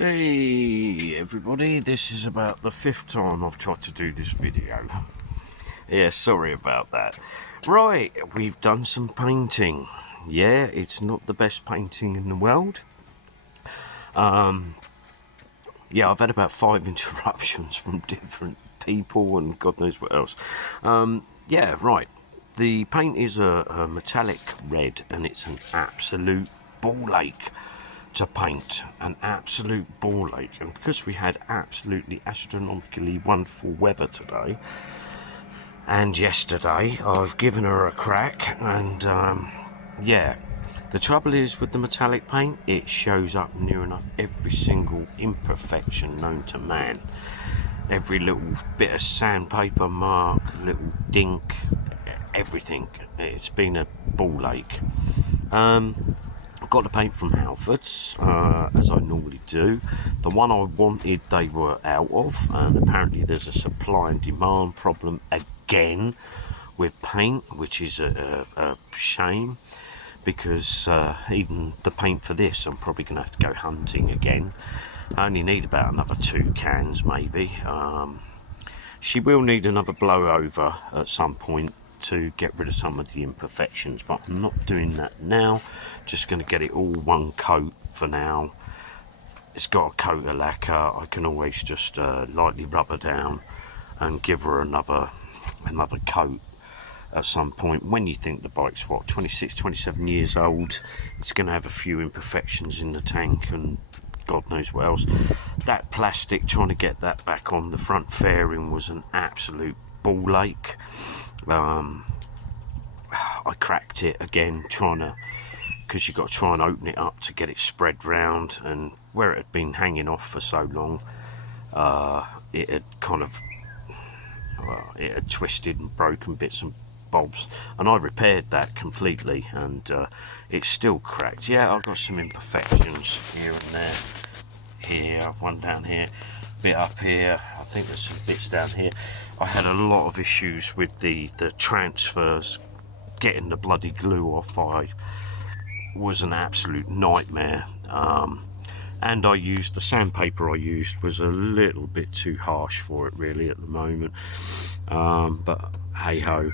Hey everybody, this is about the 5th time I've tried to do this video. Yeah, sorry about that. Right, we've done some painting. Yeah, it's not the best painting in the world. Yeah, I've had about 5 interruptions from different people and God knows what else. Yeah, right. The paint is a metallic red and it's an absolute ball ache to paint, an absolute ball ache. And because we had absolutely astronomically wonderful weather today and yesterday, I've given her a crack. And yeah, the trouble is with the metallic paint, it shows up near enough every single imperfection known to man. Every little bit of sandpaper mark, little dink, everything. It's been a ball ache. Got the paint from Halfords, as I normally do. The one I wanted they were out of, and apparently there's a supply and demand problem again with paint, which is a shame, because even the paint for this I'm probably going to have to go hunting again. I only need about another 2 cans maybe. She will need another blow over at some point to get rid of some of the imperfections, but I'm not doing that now. Just going to get it all one coat for now. It's got a coat of lacquer. I can always just lightly rub her down and give her another coat at some point. When you think the bike's 26, 27 years old, it's going to have a few imperfections in the tank and God knows what else. That plastic, trying to get that back on the front fairing was an absolute ball ache. I cracked it again, because you've got to try and open it up to get it spread round, and where it had been hanging off for so long, it had it had twisted and broken bits and bobs, and I repaired that completely, and it's still cracked. Yeah, I've got some imperfections here and there. Here, one down here, bit up here. I think there's some bits down here. I had a lot of issues with the transfers, getting the bloody glue off. Was an absolute nightmare. And I used the sandpaper I used was a little bit too harsh for it really at the moment. But hey ho.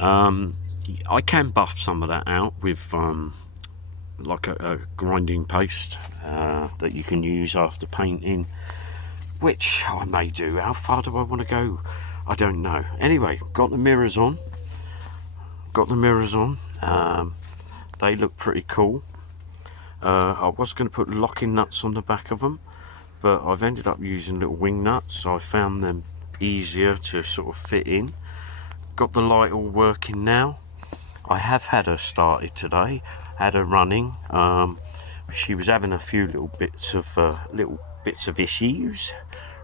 I can buff some of that out with like a grinding paste that you can use after painting, which I may do. How far do I want to go? I don't know. Anyway, got the mirrors on. They look pretty cool. I was going to put locking nuts on the back of them, but I've ended up using little wing nuts, so I found them easier to sort of fit in. Got the light all working now. I have had her started today, had her running. She was having a few little bits of issues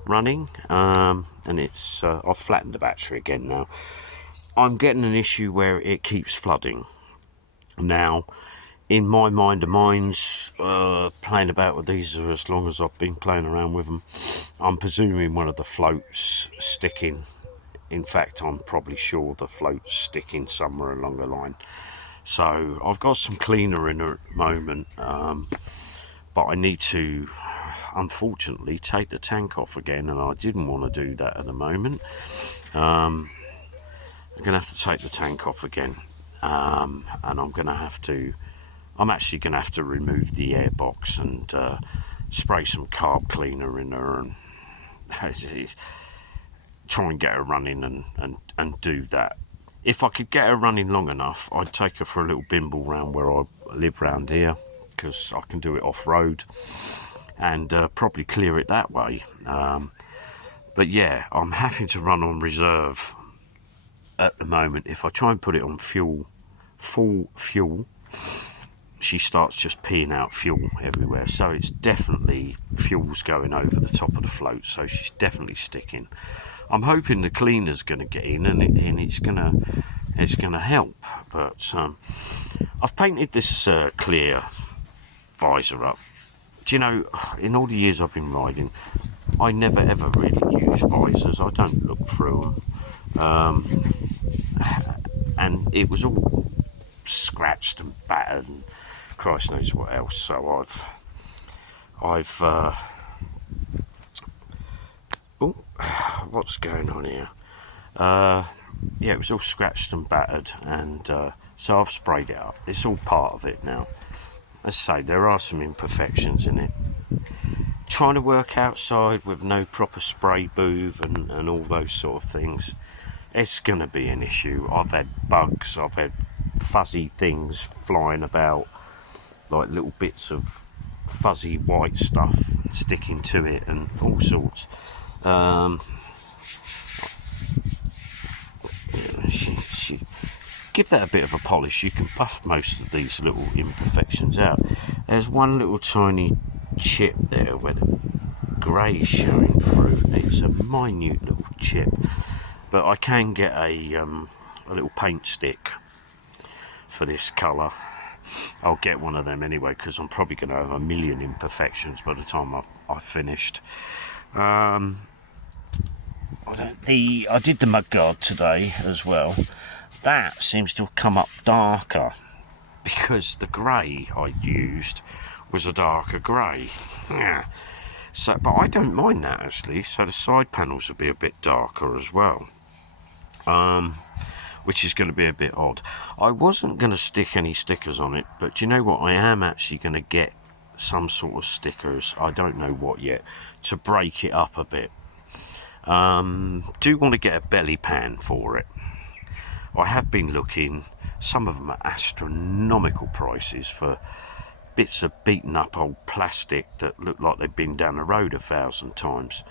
running, and it's I've flattened the battery again now. I'm getting an issue where it keeps flooding. Now, in my mind of mine's playing about with these for as long as I've been playing around with them, I'm presuming one of the floats sticking. In fact, I'm probably sure the float's sticking somewhere along the line. So I've got some cleaner in her at the moment, but I need to unfortunately take the tank off again, and I didn't want to do that at the moment. I'm going to have to take the tank off again, and I'm actually going to have to remove the airbox and spray some carb cleaner in her and try and get her running and do that. If I could get her running long enough, I'd take her for a little bimble round where I live round here, because I can do it off-road and probably clear it that way. But yeah, I'm having to run on reserve at the moment. If I try and put it on full fuel, she starts just peeing out fuel everywhere. So it's definitely fuel's going over the top of the float, so she's definitely sticking. I'm hoping the cleaner's going to get in and it's going to help. But I've painted this clear visor up. Do you know, in all the years I've been riding, I never ever really use visors. I don't look through them. And it was all scratched and battered and Christ knows what else. So I've what's going on here? Yeah, it was all scratched and battered, and so I've sprayed it up. It's all part of it now. As I say, there are some imperfections in it. Trying to work outside with no proper spray booth and all those sort of things, it's going to be an issue. I've had bugs, I've had fuzzy things flying about, like little bits of fuzzy white stuff sticking to it and all sorts. Give that a bit of a polish. You can buff most of these little imperfections out. There's one little tiny chip there where the grey is showing through. It's a minute little chip, but I can get a little paint stick for this colour. I'll get one of them anyway, because I'm probably going to have a million imperfections by the time I've finished. I did the mudguard today as well. That seems to have come up darker because the grey I used was a darker grey. Yeah. So, but I don't mind that actually. So the side panels will be a bit darker as well, which is going to be a bit odd. I wasn't going to stick any stickers on it, but do you know what? I am actually going to get some sort of stickers. I don't know what yet, to break it up a bit. Do want to get a belly pan for it. I have been looking. Some of them are astronomical prices for bits of beaten up old plastic that look like they've been down the road 1,000 times.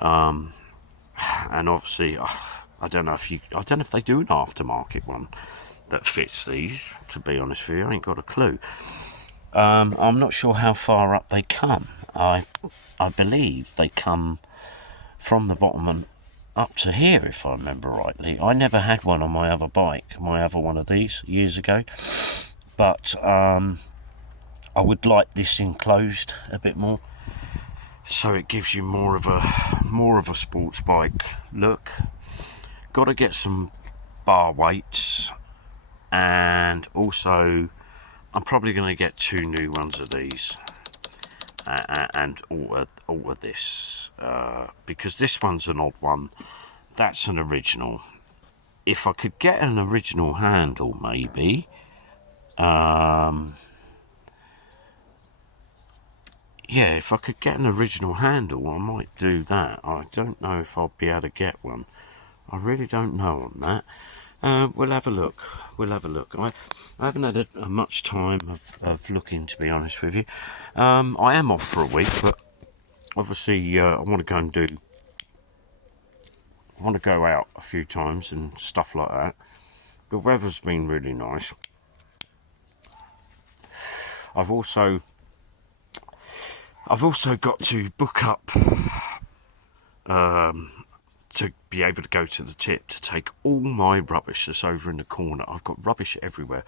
And obviously, I don't know if they do an aftermarket one that fits these. To be honest with you, I ain't got a clue. I'm not sure how far up they come. I believe they come from the bottom and up to here, if I remember rightly. I never had one on my other bike, my other one of these years ago, but I would like this enclosed a bit more, so it gives you more of a sports bike look. Got to get some bar weights, and also I'm probably going to get 2 new ones of these and alter this, because this one's an odd one. That's an original. If I could get an original handle, maybe. Yeah, if I could get an original handle, I might do that. I don't know if I'll be able to get one. I really don't know on that. We'll have a look. I haven't had much time of looking, to be honest with you. I am off for a week, but obviously I want to go out a few times and stuff like that. The weather's been really nice. I've also got to book up to be able to go to the tip to take all my rubbish that's over in the corner. I've got rubbish everywhere,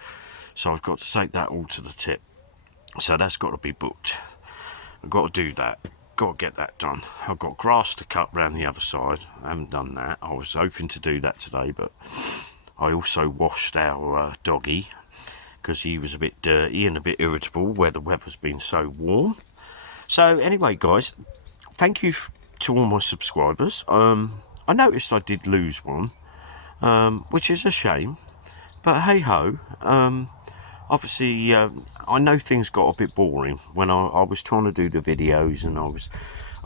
so I've got to take that all to the tip. So that's got to be booked. I've got to do that. Got to get that done. I've got grass to cut round the other side. I haven't done that. I was hoping to do that today, but I also washed our doggy because he was a bit dirty and a bit irritable where the weather's been so warm. So anyway, guys, thank you to all my subscribers. I noticed I did lose one, which is a shame, but hey ho. Obviously, I know things got a bit boring when I was trying to do the videos, and I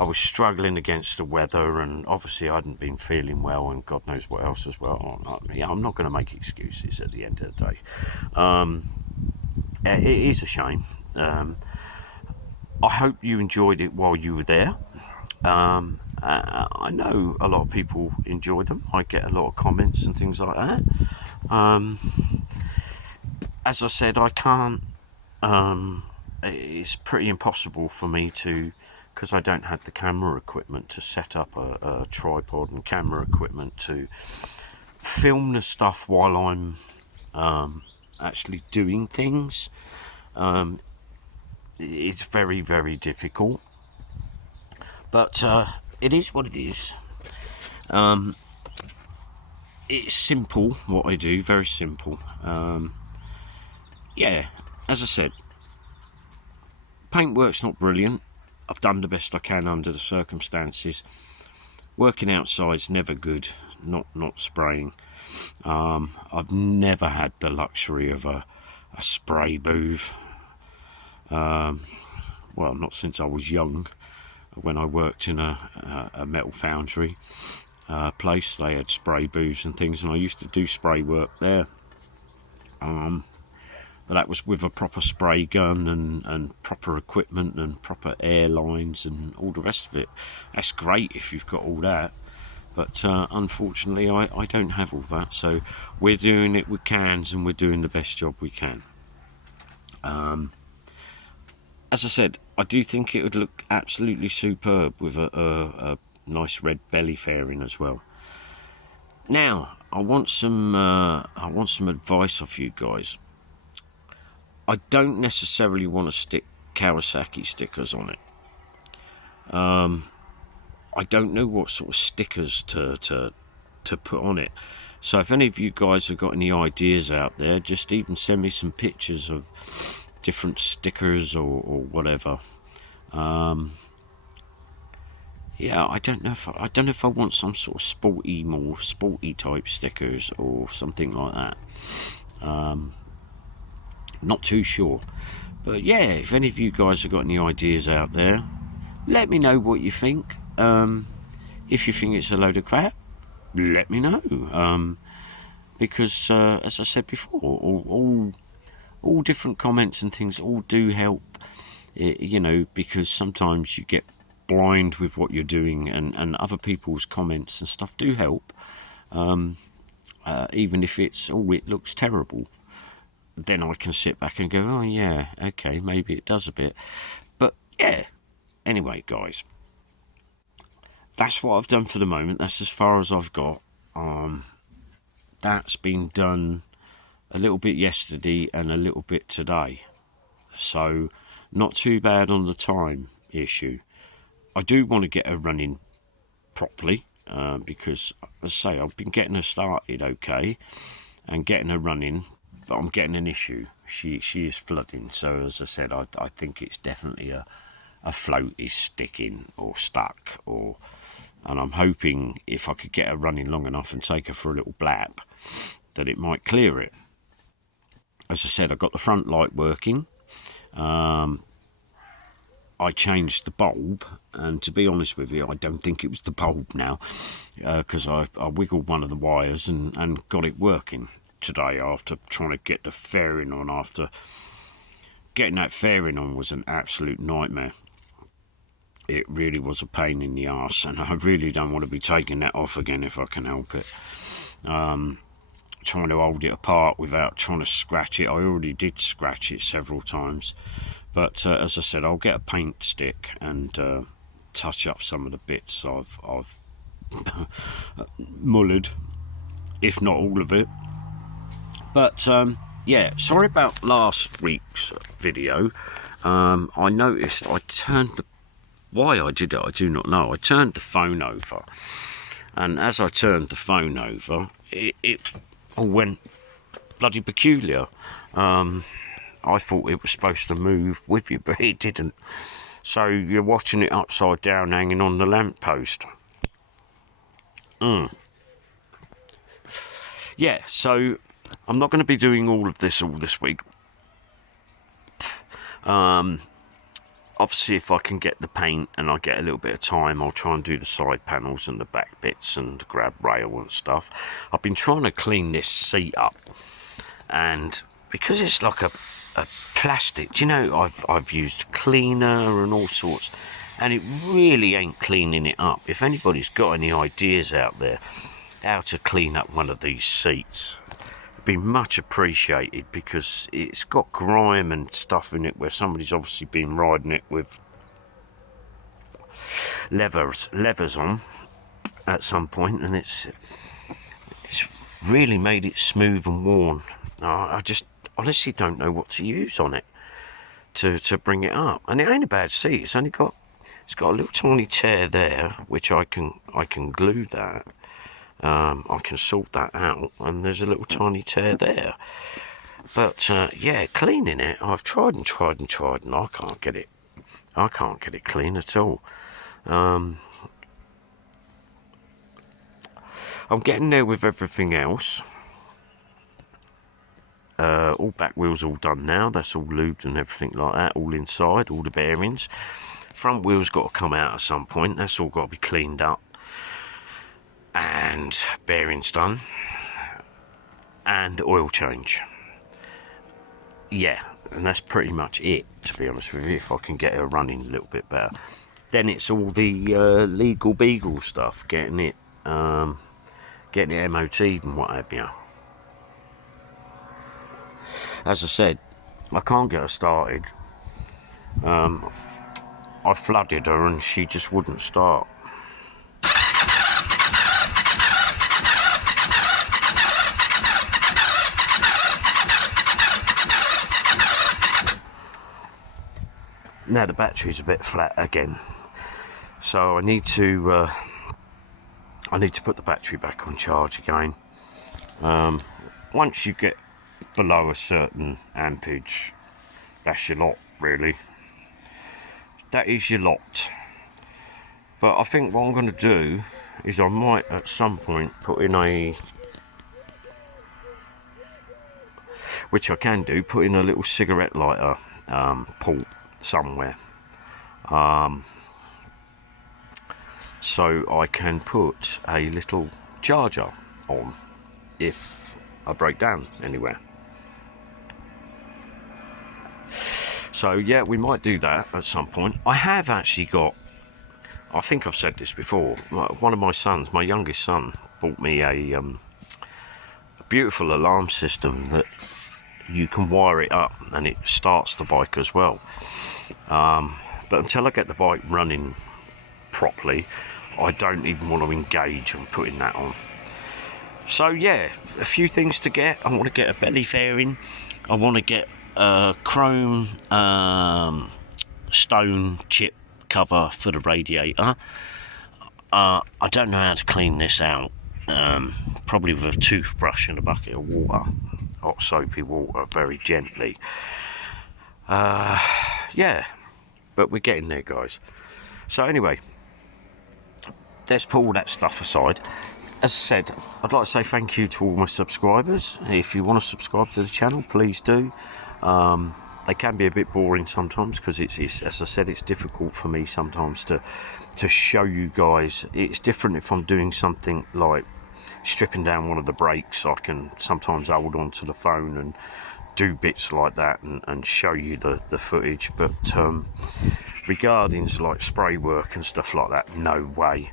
was struggling against the weather, and obviously I hadn't been feeling well, and God knows what else as well. I'm not going to make excuses at the end of the day. It is a shame. I hope you enjoyed it while you were there. I know a lot of people enjoy them. I get a lot of comments and things like that. As I said, I can't. It's pretty impossible for me to, because I don't have the camera equipment to set up a tripod and camera equipment to film the stuff while I'm actually doing things. It's very, very difficult, but it is what it is. It's simple what I do, very simple. Yeah, as I said, paintwork's not brilliant. I've done the best I can under the circumstances. Working outside's never good, not spraying. I've never had the luxury of a spray booth. Well, not since I was young. When I worked in a metal foundry place, they had spray booths and things, and I used to do spray work there. But that was with a proper spray gun and proper equipment and proper air lines and all the rest of it. That's great if you've got all that. But unfortunately, I don't have all that. So we're doing it with cans, and we're doing the best job we can. As I said, I do think it would look absolutely superb with a nice red belly fairing as well. Now, I want some advice off you guys. I don't necessarily want to stick Kawasaki stickers on it. I don't know what sort of stickers to put on it. So if any of you guys have got any ideas out there, just even send me some pictures of different stickers or whatever. Yeah, I don't know if I want some sort of more sporty type stickers or something like that. Not too sure, but yeah, if any of you guys have got any ideas out there, let me know what you think. If you think it's a load of crap, let me know. Because as I said before, all different comments and things all do help. You know, because sometimes you get blind with what you're doing, and other people's comments and stuff do help. Even if it looks terrible, then I can sit back and go, oh yeah, okay, maybe it does a bit. But yeah, anyway, guys, that's what I've done for the moment. That's as far as I've got. That's been done a little bit yesterday and a little bit today, so not too bad on the time issue. I do want to get her running properly, because, as I say, I've been getting her started okay and getting her running, but I'm getting an issue. She is flooding, so as I said, I think it's definitely a float is sticking or stuck, and I'm hoping if I could get her running long enough and take her for a little blap, that it might clear it. As I said, I got the front light working. I changed the bulb, and to be honest with you, I don't think it was the bulb now, because I wiggled one of the wires and got it working today after trying to get the fairing on. After getting that fairing on was an absolute nightmare. It really was a pain in the arse, and I really don't want to be taking that off again if I can help it. Trying to hold it apart without trying to scratch it. I already did scratch it several times, but as I said, I'll get a paint stick and touch up some of the bits I've mullered, if not all of it. But yeah, sorry about last week's video. I noticed I turned why I did it, I do not know. I turned the phone over, and as I turned the phone over, it all went bloody peculiar. I thought it was supposed to move with you, but it didn't. So you're watching it upside down, hanging on the lamppost. Yeah, so I'm not going to be doing all this week. Obviously, if I can get the paint and I get a little bit of time, I'll try and do the side panels and the back bits and the grab rail and stuff. I've been trying to clean this seat up, and because it's like a plastic, do you know, I've used cleaner and all sorts, and it really ain't cleaning it up. If anybody's got any ideas out there how to clean up one of these seats, be much appreciated, because it's got grime and stuff in it where somebody's obviously been riding it with levers on at some point, and it's really made it smooth and worn. I just honestly don't know what to use on it to bring it up. And it ain't a bad seat. It's got a little tiny tear there, which I can glue that. I can sort that out, and there's a little tiny tear there. But yeah, cleaning it, I've tried and I can't get it clean at all. I'm getting there with everything else. All back wheels all done now, that's all lubed and everything like that, all inside, all the bearings. Front wheels got to come out at some point, that's all got to be cleaned up and bearings done and oil change. Yeah, and that's pretty much it, to be honest with you, if I can get her running a little bit better. Then it's all the legal beagle stuff, getting it MOT'd and what have you. As I said, I can't get her started. I flooded her and she just wouldn't start. Now the battery's a bit flat again, so I need to put the battery back on charge again. Once you get below a certain ampage, that's your lot, really. That is your lot. But I think what I'm going to do is I might at some point put in a, which I can do, put in a little cigarette lighter port somewhere, so I can put a little charger on if I break down anywhere. So yeah, we might do that at some point. I have actually got, I think I've said this before, one of my sons, my youngest son, bought me a beautiful alarm system that you can wire it up and it starts the bike as well. But until I get the bike running properly, I don't even want to engage on putting that on. So yeah, a few things to get. I want to get a belly fairing. I want to get a chrome stone chip cover for the radiator. I don't know how to clean this out. Probably with a toothbrush and a bucket of water, hot soapy water, very gently. Yeah, but we're getting there, guys. So anyway, let's put all that stuff aside. As I said, I'd like to say thank you to all my subscribers. If you want to subscribe to the channel, please do. They can be a bit boring sometimes because it's, as I said, it's difficult for me sometimes to show you guys. It's different if I'm doing something like stripping down one of the brakes. I can sometimes hold on to the phone and do bits like that and show you the footage, but regarding like spray work and stuff like that, no way.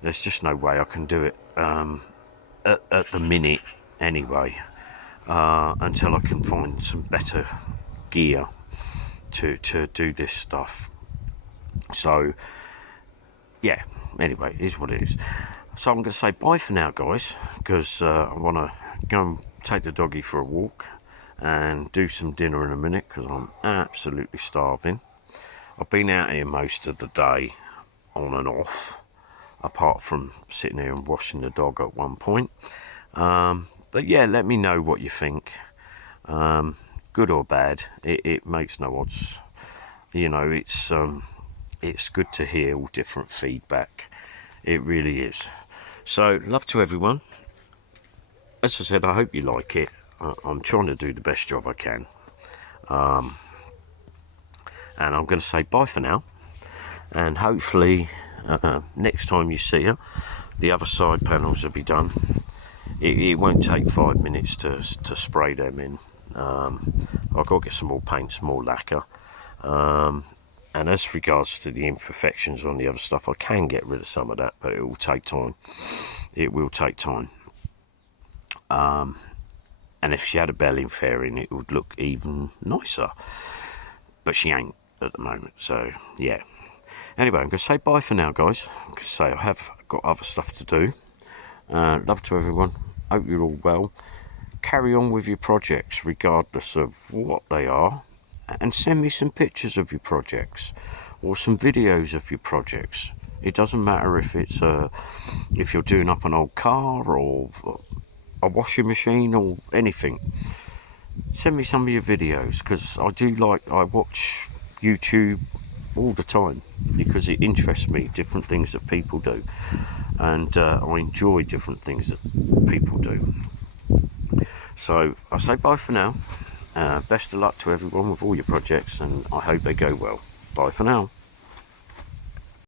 There's just no way I can do it at the minute anyway, until I can find some better gear to do this stuff. So yeah, anyway, it is what it is. So I'm going to say bye for now, guys, because I want to go and take the doggy for a walk and do some dinner in a minute because I'm absolutely starving. I've been out here most of the day on and off, apart from sitting here and washing the dog at one point. But yeah, let me know what you think, good or bad. It makes no odds. You know, it's good to hear all different feedback. It really is. So love to everyone. As I said, I hope you like it. I'm trying to do the best job I can, and I'm going to say bye for now, and hopefully next time you see her, the other side panels will be done. It won't take 5 minutes to spray them in. I've got to get some more paint, some more lacquer, and as regards to the imperfections on the other stuff, I can get rid of some of that, but it will take time. It will take time. And if she had a belly fairing, it would look even nicer, but she ain't at the moment. So yeah, anyway, I'm going to say bye for now, guys. I'm going to say I have got other stuff to do. Love to everyone. Hope you're all well. Carry on with your projects regardless of what they are, and send me some pictures of your projects or some videos of your projects. It doesn't matter if it's if you're doing up an old car or a washing machine or anything. Send me some of your videos, because I watch YouTube all the time because it interests me, different things that people do. and I enjoy different things that people do. So I say bye for now. Best of luck to everyone with all your projects, and I hope they go well. Bye for now.